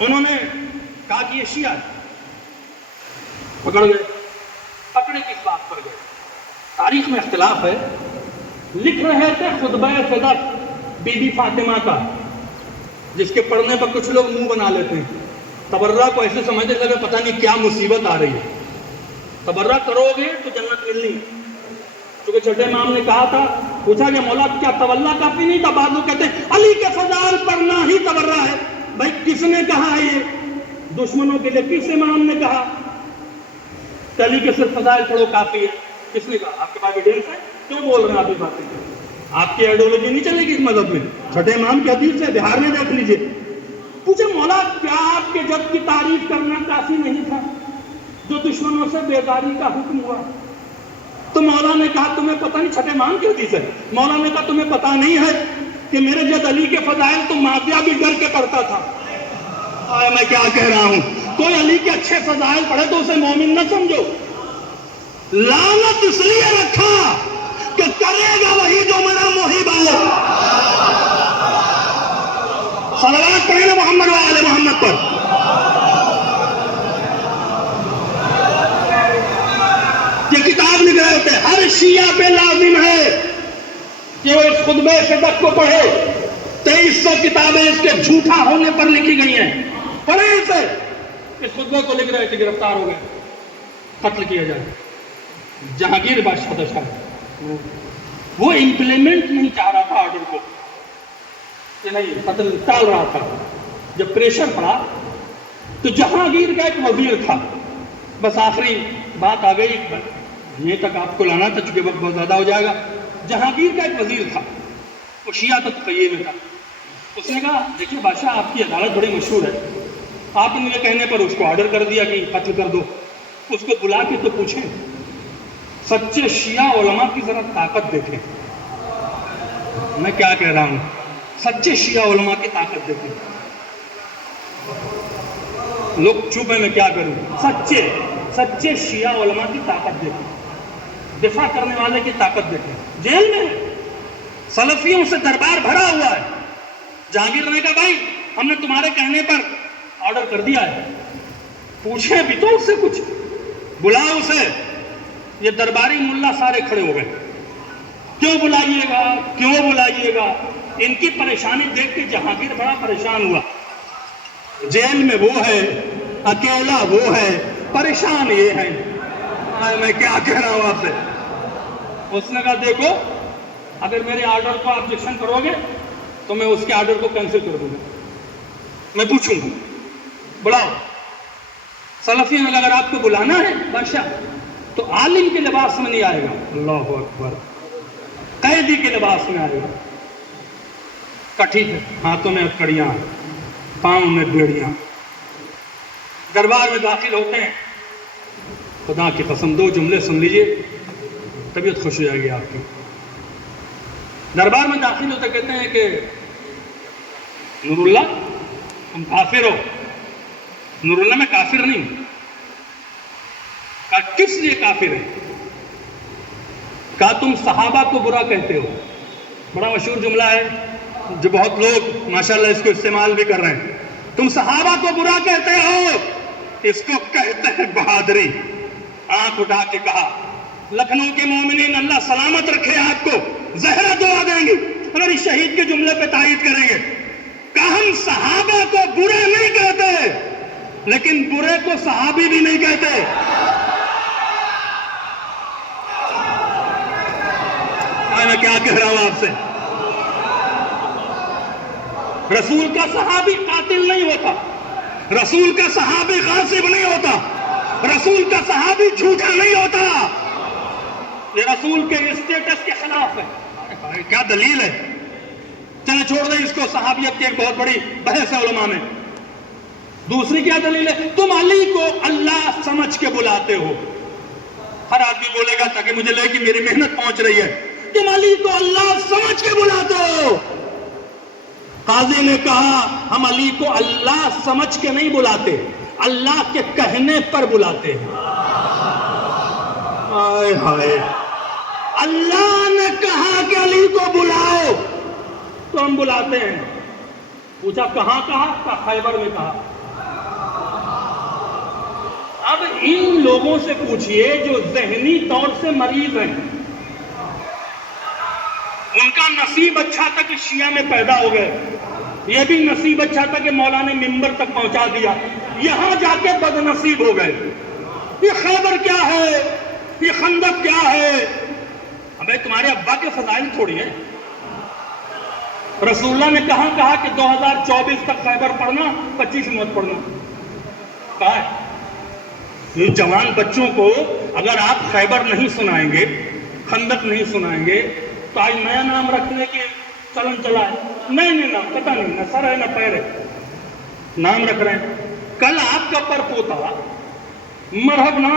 انہوں نے کہا کہ یہ شیعہ ہے، پکڑ گئے، پکڑے کس بات پر گئے؟ تاریخ میں اختلاف ہے، لکھ رہے تھے خطبہ صدق بی بی فاطمہ کا، جس کے پڑھنے پر کچھ لوگ منہ بنا لیتے ہیں، تبرہ کو ایسے سمجھنے لگے پتہ نہیں کیا مصیبت آ رہی ہے، تبرہ کرو گے تو جنت ملنی۔ کیونکہ چھٹے امام نے کہا تھا، پوچھا کہ مولا کیا تولا کافی نہیں تھا؟ بعض لوگ کہتے ہیں علی کے فضائل پڑھنا ہی تبرہ ہے۔ بھائی کس نے کہا ہے یہ؟ دشمنوں کے لیے کس امام نے کہا کہ علی کے صرف فضائل پڑھو کافی ہے؟ کس نے کہا؟ آپ کے پاس ایویڈنس ہے؟ کیوں بول رہے ہیں آپ یہ باتیں؟ آپ کی آئیڈیولوجی نہیں چلے گی اس مذہب میں، چھٹے امام کی حدیث ہے، بہار میں دیکھ لیجئے۔ پوچھے مولا کیا آپ کے جد کی تعریف کرنا کافی نہیں تھا جو دشمنوں سے بیداری کا حکم ہوا؟ تو مولا نے کہا تمہیں پتہ نہیں، چھٹے امام کی حدیث ہے، مولا نے کہا تمہیں پتہ نہیں ہے کہ میرے جد علی کے فضائل تو مافیا بھی ڈر کے پڑھتا تھا۔ میں کیا کہہ رہا ہوں، کوئی علی کے اچھے فضائل پڑھے تو اسے مومن نہ سمجھو۔ لعنت اس لیے رکھا کہ کرے گا وہی جو میرا محب ہے۔ صلوات پڑھیں محمد و آل محمد پر۔ یہ کتاب لکھ رہے ہوتے، ہر شیعہ پہ لازم ہے کہ وہ اس خطبہ صدق کو پڑھے۔ 2300 کتابیں اس کے جھوٹا ہونے پر لکھی گئی ہیں، پڑھیں اسے۔ اس خطبے کو لکھ رہے تھے، گرفتار ہو گئے، قتل کیا جائے۔ جہانگیر بادشاہ تھا شاید، وہ امپلیمنٹ نہیں چاہ رہا تھا آرڈر کو، کہ نہیں قتل ٹال رہا تھا۔ جب پریشر پڑا تو جہانگیر کا ایک وزیر تھا، بس آخری بات آ گئی، یہ تک آپ کو لانا تھا چونکہ وقت بہت زیادہ ہو جائے گا۔ جہانگیر کا ایک وزیر تھا، وہ شیعہ تقیہ میں تھا۔ اس نے کہا دیکھیے بادشاہ آپ کی عدالت بڑی مشہور ہے، آپ نے مجھے کہنے پر اس کو آرڈر کر دیا کہ قتل کر دو۔ اس کو بلا کے تو پوچھیں، سچے شیعہ علماء کی ذرا طاقت دیکھیں۔ میں کیا کہہ رہا ہوں، سچے شیعہ علماء کی طاقت دیکھیں۔ لوگ چپ ہیں، میں کیا کروں؟ سچے شیعہ علماء کی طاقت دیکھیں، دفاع کرنے والے کی طاقت دیکھیں۔ جیل میں سلفیوں سے دربار بھرا ہوا ہے۔ جہانگیر نے کہا بھائی ہم نے تمہارے کہنے پر آرڈر کر دیا ہے، پوچھیں بھی تو اس سے کچھ، بلا اسے۔ یہ درباری ملا سارے کھڑے ہو گئے، کیوں بلائیے گا؟ ان کی پریشانی دیکھ کے جہانگیر بڑا پریشان ہوا۔ جیل میں وہ ہے، اکیلا وہ ہے، پریشان یہ ہے۔ میں کیا کہہ رہا ہوں آپ سے؟ اس نے کہا دیکھو اگر میرے آرڈر کو آبجیکشن کرو گے تو میں اس کے آرڈر کو کینسل کر دوں گا، میں پوچھوں گا، بلاؤ۔ سلفی میں اگر آپ کو بلانا ہے بادشاہ تو عالم کے لباس میں نہیں آئے گا، اللہ اکبر، قیدی کے لباس میں آئے گا۔ کہا ٹھیک ہے، ہاتھوں میں کڑیاں، پاؤں میں بیڑیاں۔ دربار میں داخل ہوتے ہیں، خدا کی قسم 2 جملے سن لیجئے، طبیعت خوش ہو جائے گی آپ کی۔ دربار میں داخل ہوتے کہتے ہیں کہ نور اللہ تم کافر ہو۔ نور اللہ میں کافر نہیں ہوں۔ کہا کس لیے کافر ہے؟ کہا تم صحابہ کو برا کہتے ہو۔ بڑا مشہور جملہ ہے جو بہت لوگ ماشاءاللہ اس کو استعمال بھی کر رہے ہیں۔ تم صحابہ کو برا کہتے ہو، اس کو کہتے ہیں بہادری۔ آنکھ اٹھا کے کہا لکھنؤ کے مومنین اللہ سلامت رکھے آپ کو، زہرہ دعا دیں گے اگر اس شہید کے جملے پہ تائید کریں گے۔ کہا ہم صحابہ کو برے نہیں کہتے، لیکن برے کو صحابی بھی نہیں کہتے۔ میں کیا کہہ رہا ہوں آپ سے؟ رسول کا صحابی قاتل نہیں ہوتا، رسول کا صحابی غاصب نہیں ہوتا، رسول کا صحابی جھوٹا نہیں ہوتا۔ یہ رسول کے اسٹیٹس کے خلاف ہے۔ کیا دلیل ہے؟ چلیں چھوڑ دیں اس کو، صحابیت کی ایک بہت بڑی بحث ہے علماء میں۔ دوسری کیا دلیل ہے؟ تم علی کو اللہ سمجھ کے بلاتے ہو۔ ہر آدمی بولے گا تاکہ مجھے لے کہ میری محنت پہنچ رہی ہے، تم علی کو اللہ سمجھ کے بلاتے ہو۔ قاضی نے کہا ہم علی کو اللہ سمجھ کے نہیں بلاتے، اللہ کے کہنے پر بلاتے ہیں۔ ہائے ہائے، اللہ نے کہا کہ علی کو بلاؤ تو ہم بلاتے ہیں۔ پوچھا کہاں کہا؟ خیبر میں کہا۔ اب ان لوگوں سے پوچھئے جو ذہنی طور سے مریض ہیں، ان کا نصیب اچھا تھا کہ شیعہ میں پیدا ہو گئے، یہ بھی نصیب اچھا تھا کہ مولا نے ممبر تک پہنچا دیا، یہاں جا کے بد نصیب ہو گئے۔ یہ خیبر کیا ہے، یہ خندق کیا ہے؟ ابے تمہارے ابا کے فضائل تھوڑی ہیں۔ رسول اللہ نے کہاں کہا کہ 2024 تک خیبر پڑھنا، 25 مت پڑھنا؟ کہا ہے یہ جوان بچوں کو اگر آپ خیبر نہیں سنائیں گے، خندق نہیں سنائیں گے تو آج نیا نام رکھنے کے چلن چلا ہے۔ نہیں نام پتہ نہیں، نہ سر ہے نہ پیر ہے، نام رکھ رہے ہیں۔ کل آپ کا پر پوتا مرحب نام